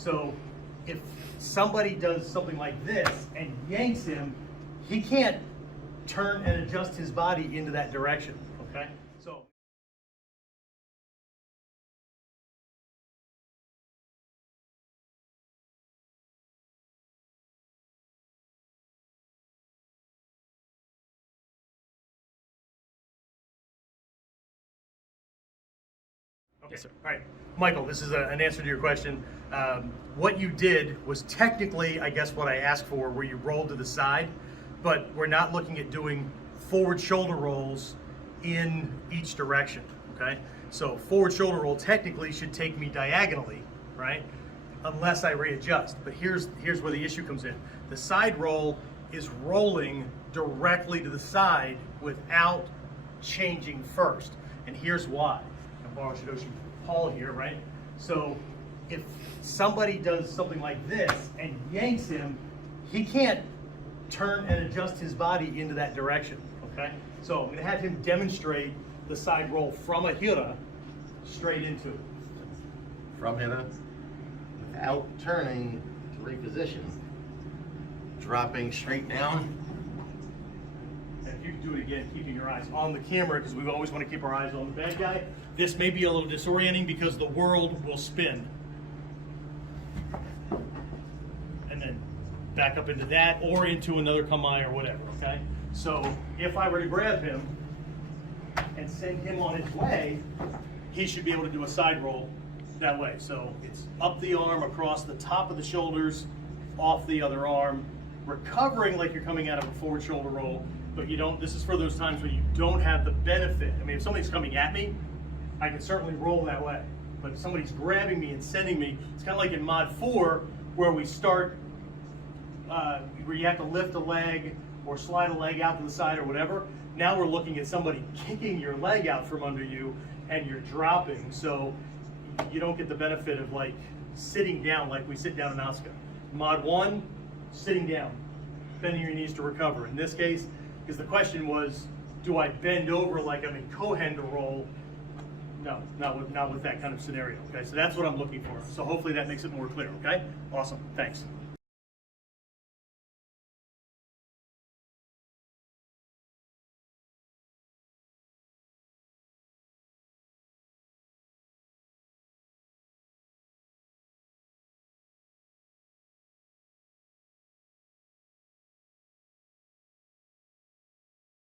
So if somebody does something like this and yanks him, he can't turn and adjust his body into that direction, okay? So. Okay, sir. All right, Michael, this is an answer to your question. What you did was technically, I guess, what I asked for, where you rolled to the side, but we're not looking at doing forward shoulder rolls in each direction, okay? So forward shoulder roll technically should take me diagonally, right? Unless I readjust, but here's where the issue comes in. The side roll is rolling directly to the side without changing first, and here's why. Borrow Shidoshi Paul here, right? So if somebody does something like this and yanks him, he can't turn and adjust his body into that direction, okay? So I'm gonna have him demonstrate the side roll from a hira straight into it. From hira, without turning to reposition, dropping straight down. And if you can do it again, keeping your eyes on the camera, because we always want to keep our eyes on the bad guy. This may be a little disorienting because the world will spin. And then back up into that or into another kamae or whatever, okay? So if I were to grab him and send him on his way, he should be able to do a side roll that way. So it's up the arm, across the top of the shoulders, off the other arm, recovering like you're coming out of a forward shoulder roll, but you don't, this is for those times when you don't have the benefit. I mean, if somebody's coming at me, I can certainly roll that way. But if somebody's grabbing me and sending me, it's kind of like in Mod 4, where we start, where you have to lift a leg or slide a leg out to the side or whatever. Now we're looking at somebody kicking your leg out from under you and you're dropping. So you don't get the benefit of like sitting down like we sit down in Asuka. Mod 1, sitting down, bending your knees to recover. In this case, because the question was, do I bend over like I'm in Kihon to roll? No, not with that kind of scenario, okay? So that's what I'm looking for. So hopefully that makes it more clear, okay? Awesome, thanks.